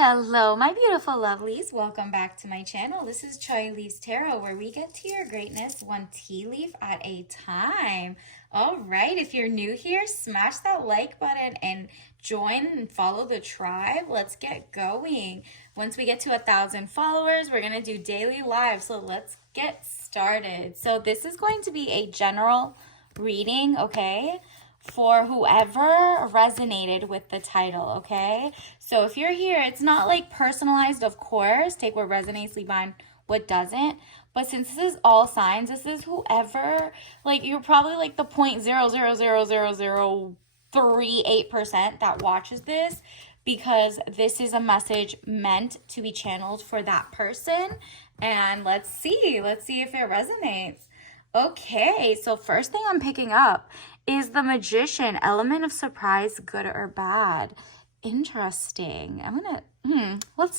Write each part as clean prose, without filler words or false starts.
Hello, my beautiful lovelies. Welcome back to my channel. This is Choi Leaves Tarot, where we get to your greatness one tea leaf at a time. All right, if you're new here, smash that like button and join and follow the tribe. Let's get going. Once we get to 1,000 followers, we're going to do daily live. So let's get started. So this is going to be a general reading, okay? For whoever resonated with the title, okay? So if you're here, it's not like personalized, of course. Take what resonates, leave behind what doesn't. But since this is all signs, this is whoever, like you're probably like the 0.0000038% that watches this, because this is a message meant to be channeled for that person. And let's see if it resonates. Okay, so first thing I'm picking up is the Magician, element of surprise, good or bad. Interesting. I'm gonna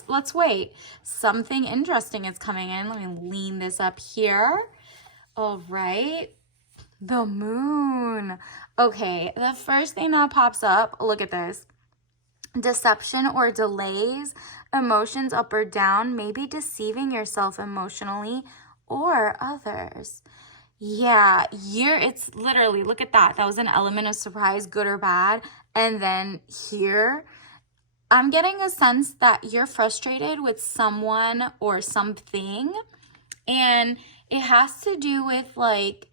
let's wait. Something interesting is coming in. Let me lean this up here. All right. The Moon. Okay, the first thing that pops up, look at this. Deception or delays, emotions up or down, maybe deceiving yourself emotionally or others. Yeah, it's literally, look at that. That was an element of surprise, good or bad. And then here, I'm getting a sense that you're frustrated with someone or something. And it has to do with like,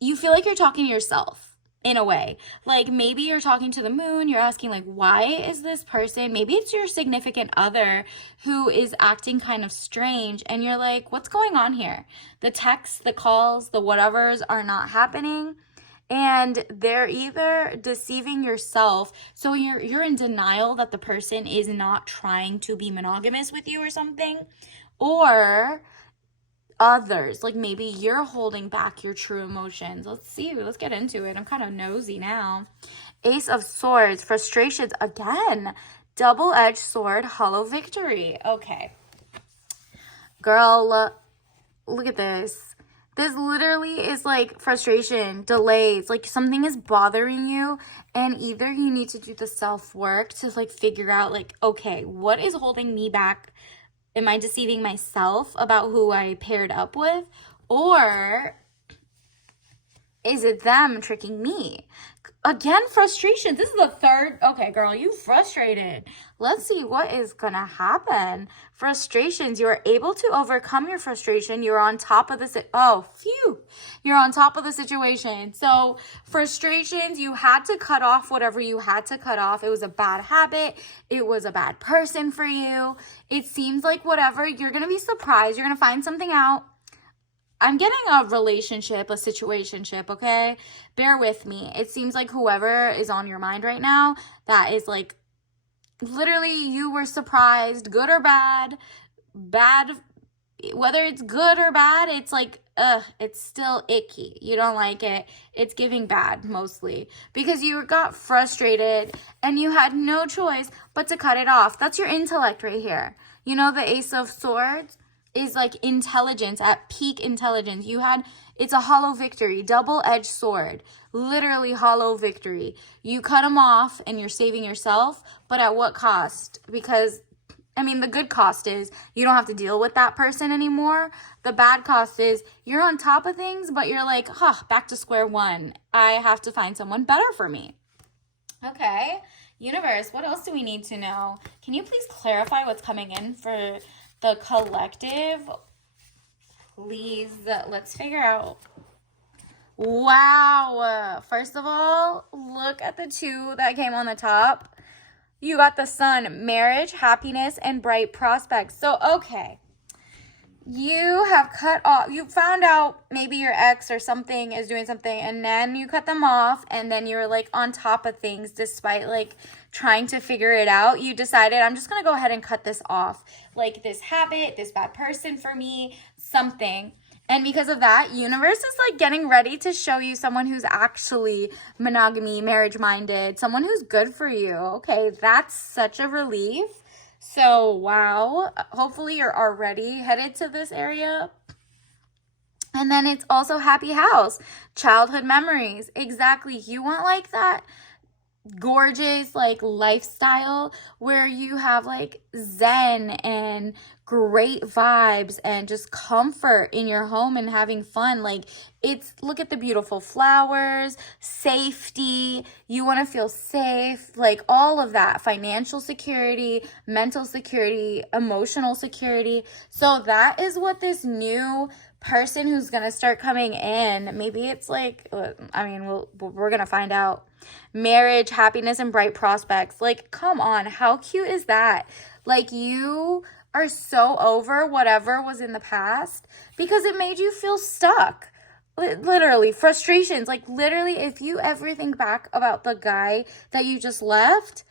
you feel like you're talking to yourself in a way. Like maybe you're talking to the moon, you're asking like, why is this person, maybe it's your significant other who is acting kind of strange, and you're like, what's going on here? The texts, the calls, the whatevers are not happening, and they're either deceiving yourself, so you're in denial that the person is not trying to be monogamous with you or something, or others, like maybe you're holding back your true emotions. Let's get into it. I'm kind of nosy now. Ace of Swords, frustrations again. Double-edged sword, hollow victory. Okay, girl, look at this. This literally is like frustration, delays, like something is bothering you, and either you need to do the self-work to like figure out like, okay, what is holding me back? Am I deceiving myself about who I paired up with? Or is it them tricking me? Again, frustration. This is the third. Okay, girl, you frustrated. Let's see what is going to happen. Frustrations. You are able to overcome your frustration. You're on top of the You're on top of the situation. So frustrations, you had to cut off whatever you had to cut off. It was a bad habit. It was a bad person for you. It seems like whatever, you're going to be surprised. You're going to find something out. I'm getting a relationship, a situationship, okay? Bear with me. It seems like whoever is on your mind right now, that is like, literally you were surprised, good or bad, whether it's good or bad, it's like, it's still icky. You don't like it. It's giving bad mostly because you got frustrated and you had no choice but to cut it off. That's your intellect right here. You know, the Ace of Swords is like intelligence, at peak intelligence. It's a hollow victory, double-edged sword, literally hollow victory. You cut them off and you're saving yourself, but at what cost? Because, I mean, the good cost is you don't have to deal with that person anymore. The bad cost is you're on top of things, but you're like, back to square one. I have to find someone better for me. Okay, universe, what else do we need to know? Can you please clarify what's coming in for the collective? Please, let's figure out. Wow. First of all, look at the two that came on the top. You got the Sun, marriage, happiness, and bright prospects. So, okay. You have cut off, you found out maybe your ex or something is doing something, and then you cut them off, and then you're like on top of things despite like trying to figure it out. You decided, I'm just gonna go ahead and cut this off, like this habit, this bad person for me, something. And because of that, universe is like getting ready to show you someone who's actually monogamy, marriage minded, someone who's good for you. Okay, that's such a relief. So, wow, hopefully you're already headed to this area. And then it's also happy house, childhood memories. Exactly. You want like that gorgeous like lifestyle where you have like zen and great vibes and just comfort in your home and having fun. Like, it's, look at the beautiful flowers, safety, you want to feel safe, like all of that, financial security, mental security, emotional security. So that is what this new person who's going to start coming in, maybe it's like, I mean, we're going to find out. Marriage, happiness, and bright prospects. Like, come on, how cute is that? Like, you are so over whatever was in the past because it made you feel stuck. Literally, frustrations. Like, literally, if you ever think back about the guy that you just left,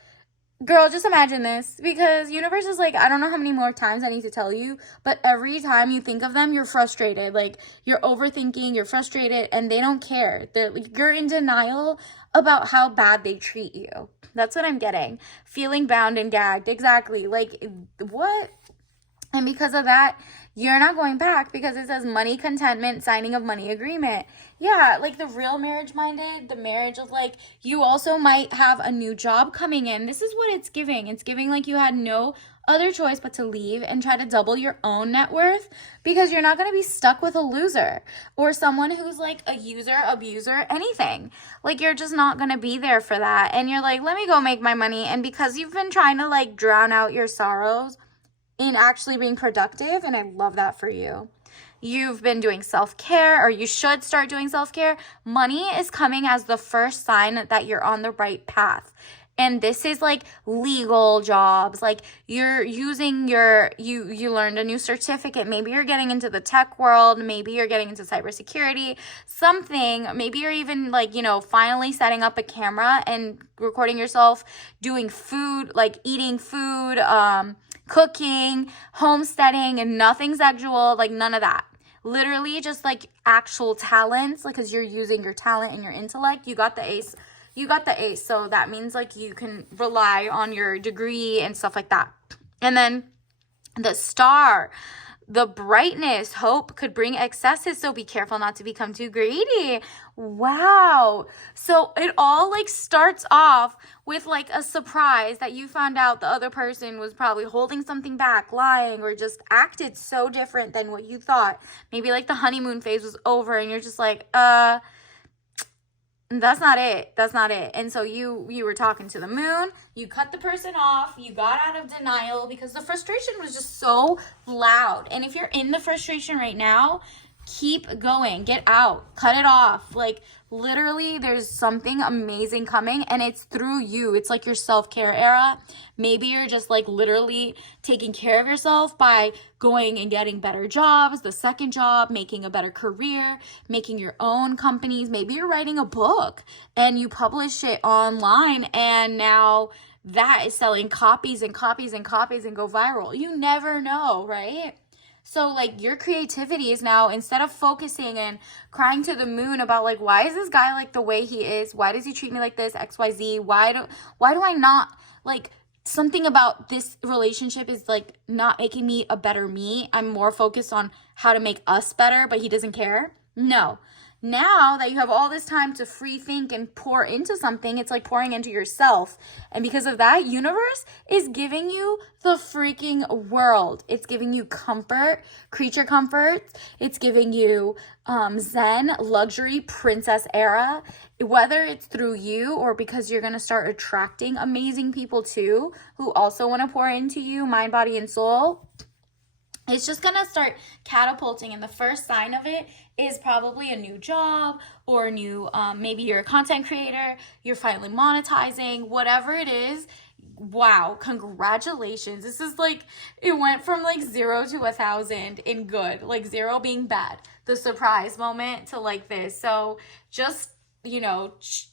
girl, just imagine this, because universe is like, I don't know how many more times I need to tell you, but every time you think of them, you're frustrated. Like, you're overthinking, you're frustrated, and they don't care. You're in denial about how bad they treat you. That's what I'm getting. Feeling bound and gagged. Exactly. Like, what? And because of that, you're not going back because it says money, contentment, signing of money agreement. Yeah, like the real marriage minded, the marriage of like, you also might have a new job coming in. This is what it's giving. It's giving like you had no other choice but to leave and try to double your own net worth because you're not going to be stuck with a loser or someone who's like a user, abuser, anything. Like, you're just not going to be there for that. And you're like, let me go make my money. And because you've been trying to like drown out your sorrows in actually being productive, and I love that for you. You've been doing self-care, or you should start doing self-care. Money is coming as the first sign that you're on the right path. And this is like legal jobs, like you're using you learned a new certificate. Maybe you're getting into the tech world. Maybe you're getting into cybersecurity, something. Maybe you're even like, finally setting up a camera and recording yourself doing food, like eating food, cooking, homesteading, and nothing sexual, like none of that. Literally just like actual talents, like, because you're using your talent and your intellect. You got the ace. So that means like you can rely on your degree and stuff like that. And then the star, the brightness, hope could bring excesses, so be careful not to become too greedy. Wow. So it all like starts off with like a surprise that you found out the other person was probably holding something back, lying, or just acted so different than what you thought. Maybe like the honeymoon phase was over and you're just like, that's not it. And so you were talking to the moon, you cut the person off, you got out of denial because the frustration was just so loud. And if you're in the frustration right now, keep going, get out, cut it off. Like, literally, there's something amazing coming, and it's through you. It's like your self-care era. Maybe you're just like literally taking care of yourself by going and getting better jobs, the second job, making a better career, making your own companies. Maybe you're writing a book and you publish it online, and now that is selling copies and copies and copies and go viral. You never know, right? So like, your creativity is now, instead of focusing and crying to the moon about like, why is this guy like the way he is? Why does he treat me like this? XYZ. Why do I not like, something about this relationship is like not making me a better me. I'm more focused on how to make us better, but he doesn't care. No. Now that you have all this time to free think and pour into something, it's like pouring into yourself. And because of that, universe is giving you the freaking world. It's giving you comfort, creature comforts. It's giving you zen, luxury, princess era. Whether it's through you or because you're going to start attracting amazing people too, who also want to pour into you, mind, body, and soul. It's just going to start catapulting. And the first sign of it is probably a new job or a new, maybe you're a content creator, you're finally monetizing, whatever it is. Wow, congratulations. This is like, it went from like 0 to 1,000 in good, like 0 being bad, the surprise moment to like this. So just,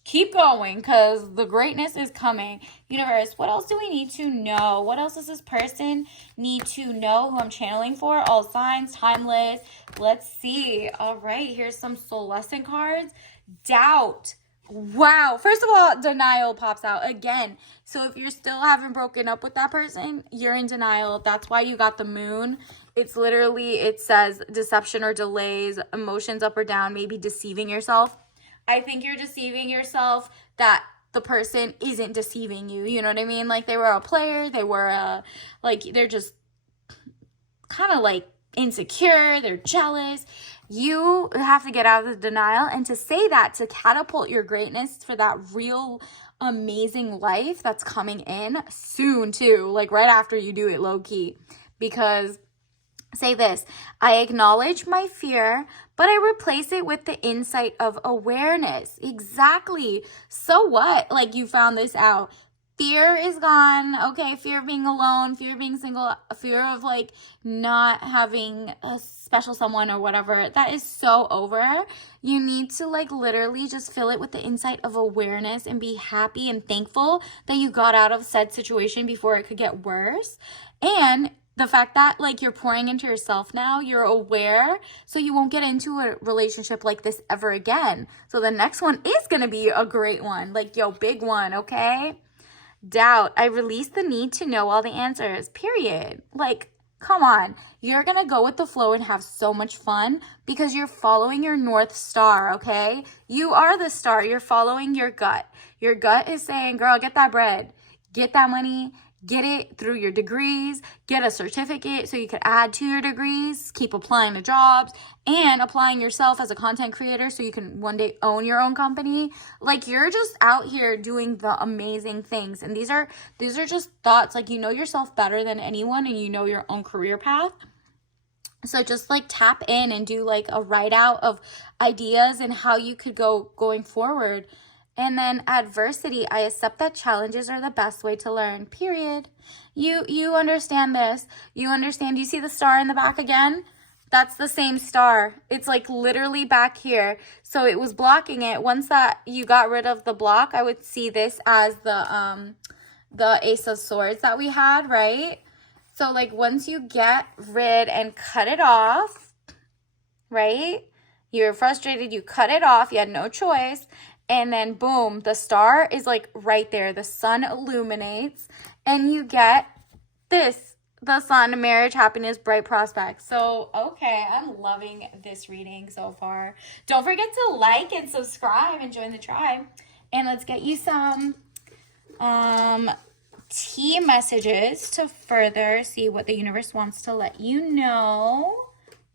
keep going because the greatness is coming. Universe, what else do we need to know? What else does this person need to know who I'm channeling for? All signs, timeless. Let's see. All right, here's some soul lesson cards. Doubt. Wow. First of all, denial pops out again. So if you're still haven't broken up with that person, you're in denial. That's why you got the moon. It's literally, it says deception or delays, emotions up or down, maybe deceiving yourself. I think you're deceiving yourself that the person isn't deceiving you. You know what I mean? Like they were a player, they were like they're just kind of like insecure, they're jealous. You have to get out of the denial, and to say that, to catapult your greatness for that real amazing life that's coming in soon too, like right after you do it low key. Because say this: I acknowledge my fear, but I replace it with the insight of awareness. Exactly. So what? Like you found this out. Fear is gone. Okay, fear of being alone, fear of being single, fear of like not having a special someone or whatever. That is so over. You need to like literally just fill it with the insight of awareness and be happy and thankful that you got out of said situation before it could get worse. And the fact that like you're pouring into yourself now, you're aware, so you won't get into a relationship like this ever again. So the next one is going to be a great one, like yo, big one, okay? Doubt. I release the need to know all the answers, period. Like, come on. You're going to go with the flow and have so much fun because you're following your North Star, okay? You are the star. You're following your gut. Your gut is saying, girl, get that bread, get that money, get it through your degrees, get a certificate so you could add to your degrees, keep applying to jobs, and applying yourself as a content creator so you can one day own your own company. Like you're just out here doing the amazing things. And these are just thoughts. Like you know yourself better than anyone and you know your own career path. So just like tap in and do like a write out of ideas and how you could go going forward. And then adversity, I accept that challenges are the best way to learn, period. You understand this. You understand. You see the star in the back again? That's the same star. It's like literally back here. So it was blocking it. Once that you got rid of the block, I would see this as the Ace of Swords that we had, right? So like once you get rid and cut it off, right? You were frustrated, you cut it off, you had no choice. And then boom, the star is like right there. The sun illuminates and you get this, the sun, marriage, happiness, bright prospects. So, okay, I'm loving this reading so far. Don't forget to like and subscribe and join the tribe. And let's get you some tea messages to further see what the universe wants to let you know.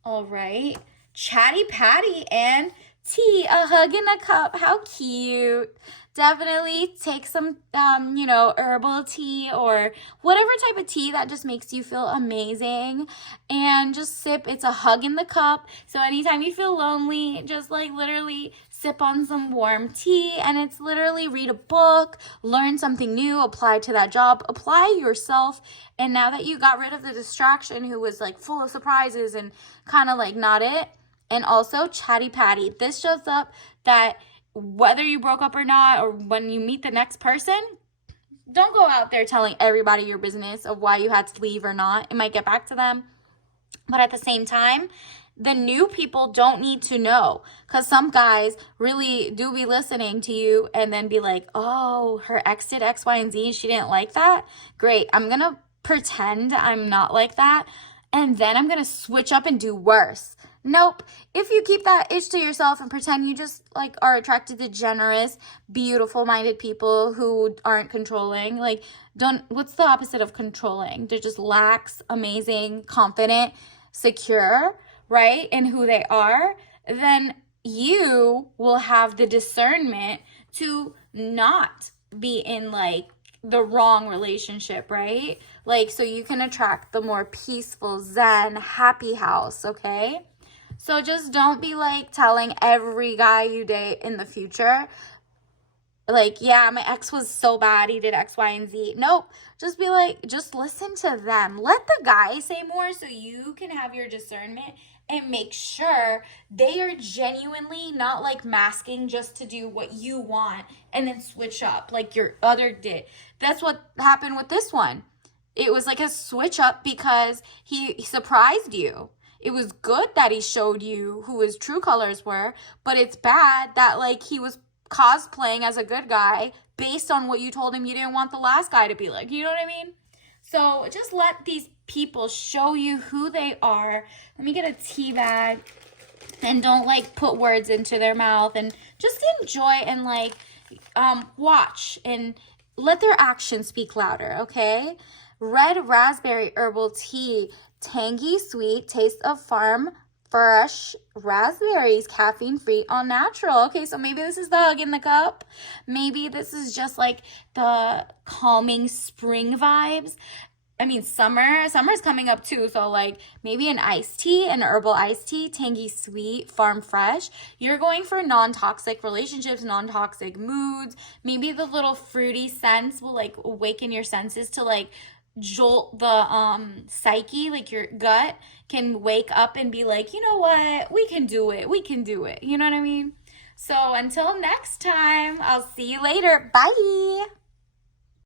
All right. Chatty Patty and tea, a hug in a cup. How cute. Definitely take some, herbal tea or whatever type of tea that just makes you feel amazing and just sip. It's a hug in the cup. So anytime you feel lonely, just like literally sip on some warm tea, and it's literally read a book, learn something new, apply to that job, apply yourself. And now that you got rid of the distraction who was like full of surprises and kind of like not it. And also Chatty Patty. This shows up that whether you broke up or not, or when you meet the next person, don't go out there telling everybody your business of why you had to leave or not. It might get back to them. But at the same time, the new people don't need to know, because some guys really do be listening to you and then be like, oh, her ex did X, Y, and Z. She didn't like that. Great. I'm going to pretend I'm not like that. And then I'm going to switch up and do worse. Nope. If you keep that itch to yourself and pretend you just like are attracted to generous, beautiful minded people who aren't controlling, like what's the opposite of controlling? They're just lax, amazing, confident, secure, right? In who they are. Then you will have the discernment to not be in like the wrong relationship, right? Like, so you can attract the more peaceful, zen, happy house, okay? So just don't be like telling every guy you date in the future, like, yeah, my ex was so bad, he did X, Y, and Z. Nope. Just be like, just listen to them. Let the guy say more so you can have your discernment and make sure they are genuinely not like masking just to do what you want and then switch up like your other did. That's what happened with this one. It was like a switch up because he surprised you. It was good that he showed you who his true colors were, but it's bad that like he was cosplaying as a good guy based on what you told him you didn't want the last guy to be like. You know what I mean? So just let these people show you who they are. Let me get a tea bag, and don't like put words into their mouth, and just enjoy and like watch and let their actions speak louder, okay? Red raspberry herbal tea, tangy sweet taste of farm fresh raspberries, caffeine free, all natural. Okay, so maybe this is the hug in the cup. Maybe this is just like the calming spring vibes. I mean, summer's coming up too. So like maybe an iced tea, an herbal iced tea, tangy sweet, farm fresh. You're going for non-toxic relationships, non-toxic moods. Maybe the little fruity scents will like awaken your senses to like jolt the psyche, like your gut can wake up and be like, you know what, we can do it, you know what I mean? So until next time, I'll see you later. Bye.